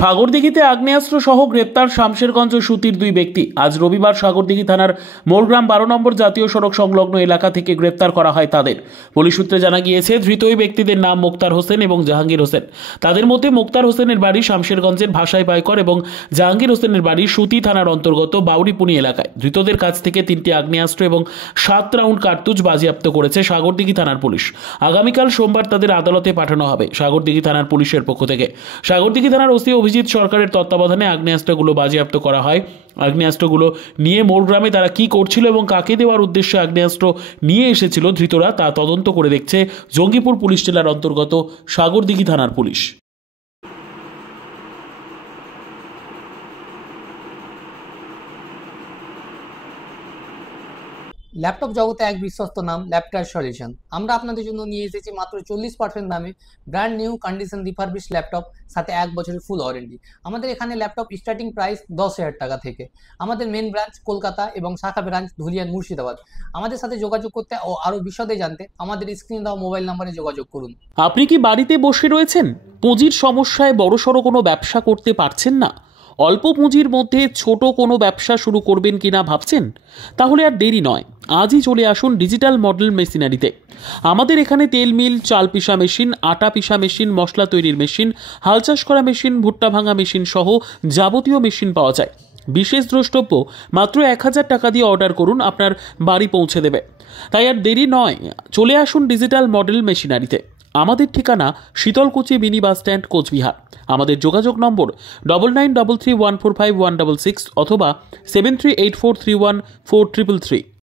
সাগরদিঘিতে আগ্নেয়াস্ত্র সহ গ্রেপ্তার শামশেরগঞ্জ ও সুতির দুই ব্যক্তি। আজ রবিবার সাগরদিঘি থানার মোরগ্রাম 12 নম্বর জাতীয় সড়ক সংলগ্ন এলাকা থেকে গ্রেপ্তার করা হয় তাদের। পুলিশ সূত্রে জানা গিয়েছে, ধৃত ওই ব্যক্তিদের নাম মোক্তার হোসেন এবং জাহাঙ্গীর হোসেন। তাদের মধ্যে মোক্তার হোসেনের বাড়ি শামশেরগঞ্জের ভাষাই পাইকর এবং জাহাঙ্গীর হোসেনের বাড়ি সুতি থানার অন্তর্গত বাউরিপুনি এলাকায়। ধৃতদের কাছ থেকে 3টি আগ্নেয়াস্ত্র এবং 7 রাউন্ড কার্তুজ বাজেয়াপ্ত করেছে সাগরদিঘি থানার পুলিশ। আগামীকাল সোমবার তাদের আদালতে পাঠানো হবে সাগরদিঘি থানার পুলিশের পক্ষ থেকে। সাগরদিঘি থানার ওসি অভিজিৎ সরকারের তত্ত্বাবধানে আগ্নেয়াস্ত্রগুলো বাজেয়াপ্ত করা হয়। আগ্নেয়াস্ত্রগুলো নিয়ে মোরগ্রামে তারা কি করছিল এবং কাকে দেওয়ার উদ্দেশ্যে আগ্নেয়াস্ত্র নিয়ে এসেছিল ধৃতরা তা তদন্ত করে দেখছে জঙ্গিপুর পুলিশ জেলার অন্তর্গত সাগরদিঘি থানার পুলিশ। ল্যাপটপ জগতে এক বিশ্বস্ত নাম ল্যাপটপ সলিউশন। আমরা আপনাদের জন্য নিয়ে এসেছি মাত্র 40% দামে brand new condition refurbish laptop, সাথে 1 বছরের ফুল ওয়ারেন্টি। আমাদের এখানে ল্যাপটপ স্টার্টিং প্রাইস 10,000 টাকা থেকে। আমাদের মেন ব্রাঞ্চ কলকাতা এবং শাখা ব্রাঞ্চ ধুলিয়ান মুর্শিদাবাদ। আমাদের সাথে যোগাযোগ করতে ও আরও বিশদে জানতে আমাদের স্ক্রিনে দেওয়া মোবাইল নম্বরে যোগাযোগ করুন। আপনি কি বাড়িতে বসে রয়েছেন? পুঁজির সমস্যায় বড়সড় কোনো ব্যবসা করতে পারছেন না? অল্প পুঁজির মধ্যে ছোট কোনো ব্যবসা শুরু করবেন কিনা ভাবছেন? তাহলে আর দেরি নয়, আজই চলে আসুন ডিজিটাল মডেল মেশিনারিতে। আমাদের এখানে তেল মিল, চাল পিসা মেশিন, আটা পিসা মেশিন, মশলা তৈরির মেশিন, হাল চাষ করা মেশিন, ভুট্টা ভাঙা মেশিন সহ যাবতীয় মেশিন পাওয়া যায়। বিশেষ দ্রষ্টব্য, মাত্র 1000 টাকা দিয়ে অর্ডার করুন, আপনার বাড়ি পৌঁছে দেবে। তাই আর দেরি নয়, চলে আসুন ডিজিটাল মডেল মেশিনারিতে। আমাদের ঠিকানা Sitalkuchi mini bus stand, Cooch Behar. আমাদের যোগাযোগ নম্বর 9933145166 অথবা 7384314333।